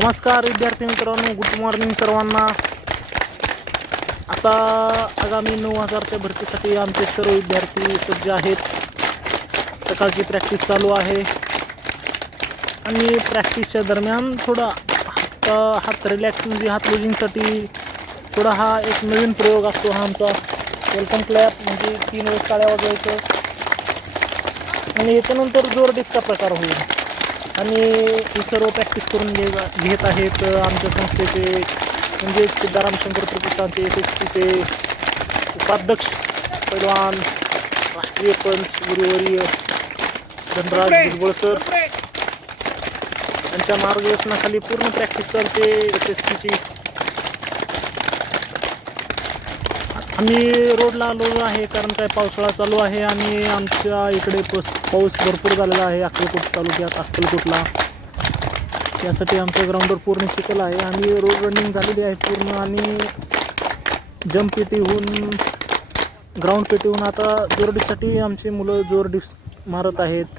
नमस्कार विद्यार्थी मित्रांनो, गुड मॉर्निंग सर्वांना। आता आगामी 9000च्या भरतीसाठी आमचे सर्व विद्यार्थी सज्ज आहेत। सकाळची प्रॅक्टिस चालू आहे आणि प्रॅक्टिसच्या दरम्यान थोडा हात रिलॅक्स म्हणजे हात लूजिंगसाठी थोडा हा एक नवीन प्रयोग असतो हा आमचा वेलकम क्लॅप, म्हणजे 3 वेळेस टाळ्या वाजवायचं आणि याच्यानंतर जोर डिपचा प्रकार होईल। आणि हे सर्व प्रॅक्टिस करून घेत आहेत आमच्या संस्थेचे म्हणजे सिद्धाराम शंकर प्रतिष्ठानचे SSCचे उपाध्यक्ष पैलवान राष्ट्रीय पंच गुरुवर्य धनराज भुजबळ सर यांच्या मार्गदर्शनाखाली पूर्ण प्रॅक्टिस चालते SSCची। आम्ही रोडला आलो आहे कारण काय पावसाळा चालू आहे आणि आमच्या इकडे पाऊस भरपूर झालेला आहे अक्कलकोट तालुक्यात अक्कलकोटला। यासाठी आमच्या ग्राउंडवर पूर्ण चिखल आहे आणि रोड रनिंग झालेली आहे पूर्ण आणि जंप पेटीहून ग्राउंड पेटीहून आता जोरडीसाठी आमची मुलं जोरडी मारत आहेत।